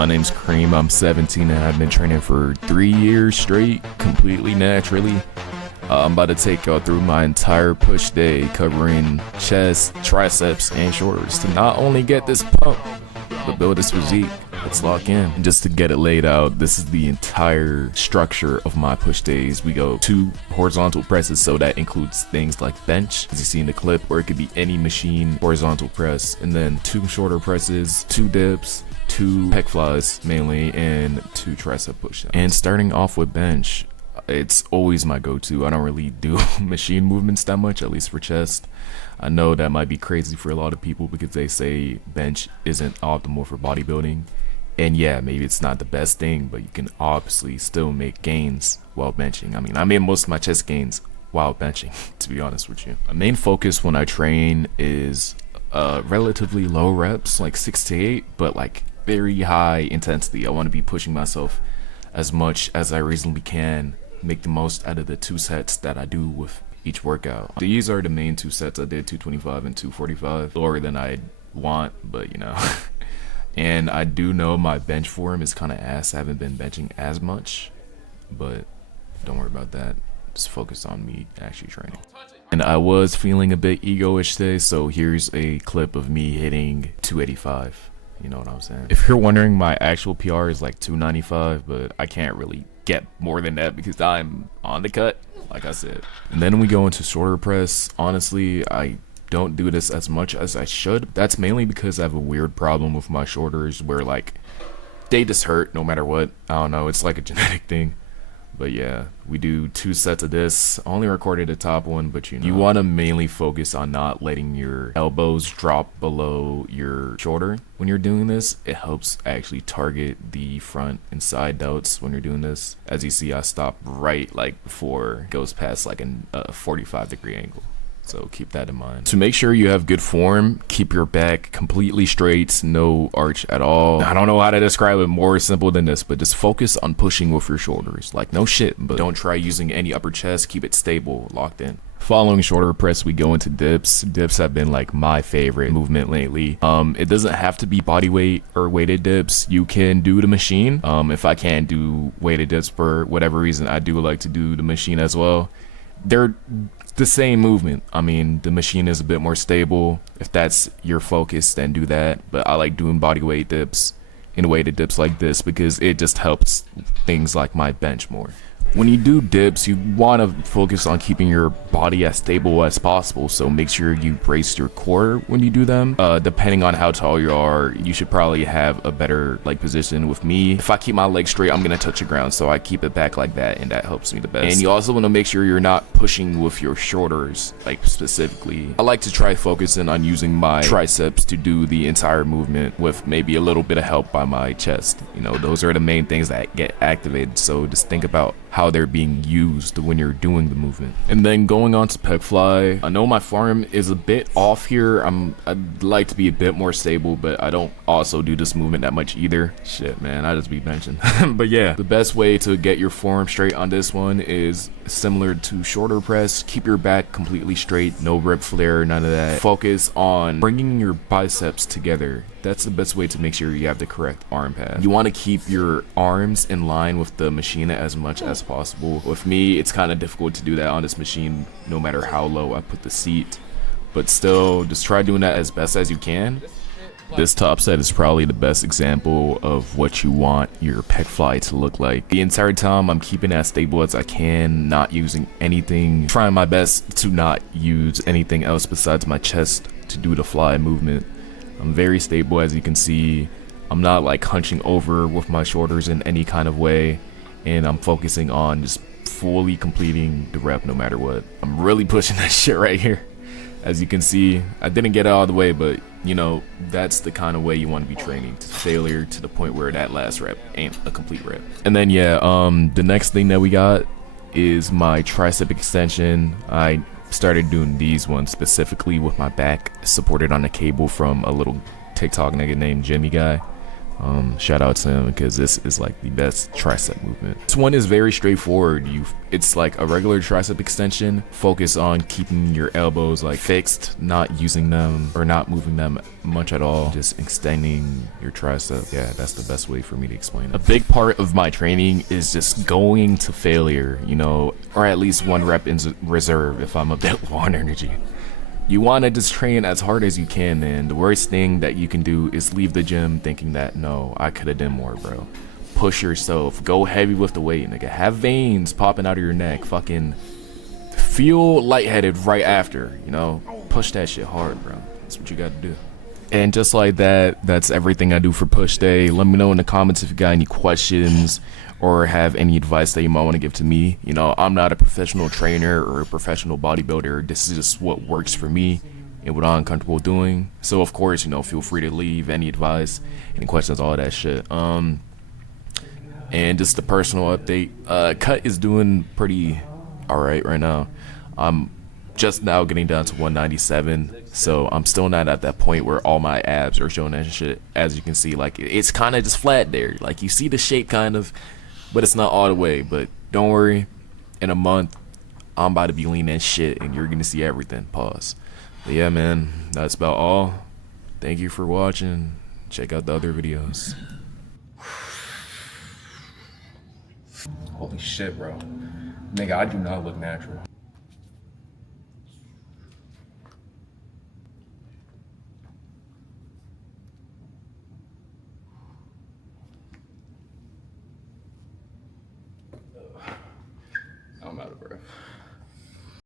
My name's Cream. I'm 17 and I've been training for 3 years straight, completely naturally. I'm about to take y'all through my entire push day, covering chest, triceps, and shoulders to not only get this pump, but build this physique. Let's lock in. And just to get it laid out, this is the entire structure of my push days. We go 2 horizontal presses, so that includes things like bench, as you see in the clip, or it could be any machine horizontal press, and then 2 shoulder presses, 2 dips, 2 pec flies mainly, and 2 tricep push-ups. And starting off with bench, it's always my go-to. I don't really do machine movements that much, at least for chest. I know that might be crazy for a lot of people because they say bench isn't optimal for bodybuilding. And yeah, maybe it's not the best thing, but you can obviously still make gains while benching. I made most of my chest gains while benching, to be honest with you. My main focus when I train is relatively low reps, like 6 to 8, but like very high intensity. I want to be pushing myself as much as I reasonably can, make the most out of the 2 sets that I do with each workout. These are the main 2 sets. I did 225 and 245, lower than I want, but you know. And I do know my bench form is kind of ass. I haven't been benching as much, but don't worry about that. Just focus on me actually training. And I was feeling a bit ego-ish today, so here's a clip of me hitting 285. You know what I'm saying? If you're wondering, my actual PR is like 295, but I can't really get more than that because I'm on the cut, like I said. And then we go into shoulder press. Honestly, I don't do this as much as I should. That's mainly because I have a weird problem with my shoulders where like they just hurt no matter what. I don't know, it's like a genetic thing. But yeah, we do 2 sets of this. I only recorded the top one, but you want to mainly focus on not letting your elbows drop below your shoulder when you're doing this. It helps actually target the front and side delts when you're doing this. As you see, I stop right like before it goes past like a 45-degree angle. So keep that in mind. To make sure you have good form, keep your back completely straight, no arch at all. I don't know how to describe it more simple than this, but just focus on pushing with your shoulders. Like no shit, but don't try using any upper chest. Keep it stable, locked in. Following shoulder press, we go into dips. Dips have been like my favorite movement lately. It doesn't have to be body weight or weighted dips. You can do the machine. If I can't do weighted dips for whatever reason, I do like to do the machine as well. They're the same movement. I mean, the machine is a bit more stable. If that's your focus, then do that. But I like doing body weight dips and weighted dips like this because it just helps things like my bench more. When you do dips, you want to focus on keeping your body as stable as possible, so make sure you brace your core when you do them. Depending on how tall you are, you should probably have a better like position. With me, if I keep my legs straight, I'm gonna touch the ground, so I keep it back like that, and that helps me the best. And you also want to make sure you're not pushing with your shoulders, like specifically. I like to try focusing on using my triceps to do the entire movement with maybe a little bit of help by my chest. You know, those are the main things that get activated, so just think about how they're being used when you're doing the movement. And then going on to pec fly, I know my form is a bit off here. I'd like to be a bit more stable, but I don't also do this movement that much either. Shit, man, I just be benching. But yeah, the best way to get your form straight on this one is similar to shoulder press. Keep your back completely straight, no rib flare, none of that. Focus on bringing your biceps together. That's the best way to make sure you have the correct arm path. You want to keep your arms in line with the machine as much as possible. With me, it's kind of difficult to do that on this machine no matter how low I put the seat, but still just try doing that as best as you can. This top set is probably the best example of what you want your pec fly to look like. The entire time I'm keeping as stable as I can, not using anything, trying my best to not use anything else besides my chest to do the fly movement. I'm very stable, as you can see. I'm not like hunching over with my shoulders in any kind of way, and I'm focusing on just fully completing the rep no matter what. I'm really pushing that shit right here. As you can see, I didn't get it all the way, but you know, that's the kind of way you want to be training, to failure to the point where that last rep ain't a complete rep. And then yeah, the next thing that we got is my tricep extension. I started doing these ones specifically with my back supported on a cable from a little TikTok nigga named Jimmy guy. Shout out to him because this is like the best tricep movement. This one is very straightforward. It's like a regular tricep extension. Focus on keeping your elbows like fixed, not using them or not moving them much at all. Just extending your tricep. Yeah, that's the best way for me to explain it. A big part of my training is just going to failure, you know, or at least 1 rep in reserve if I'm a bit low on energy. You want to just train as hard as you can, man. The worst thing that you can do is leave the gym thinking that, no, I could have done more, bro. Push yourself. Go heavy with the weight, nigga. Have veins popping out of your neck. Fucking feel lightheaded right after, you know? Push that shit hard, bro. That's what you got to do. And just like that, that's everything I do for push day. Let me know in the comments if you got any questions or have any advice that you might want to give to me. You know, I'm not a professional trainer or a professional bodybuilder. This is just what works for me and what I'm comfortable doing. So of course, you know, feel free to leave any advice, any questions, all that shit. And just a personal update. Cut is doing pretty alright right now. I'm just now getting down to 197, so I'm still not at that point where all my abs are showing that shit. As you can see, like, it's kind of just flat there. Like, you see the shape kind of, but it's not all the way. But don't worry, in a month I'm about to be lean as shit and you're gonna see everything. Pause. But yeah, man, that's about all. Thank you for watching. Check out the other videos. Holy shit, bro. Nigga, I do not look natural.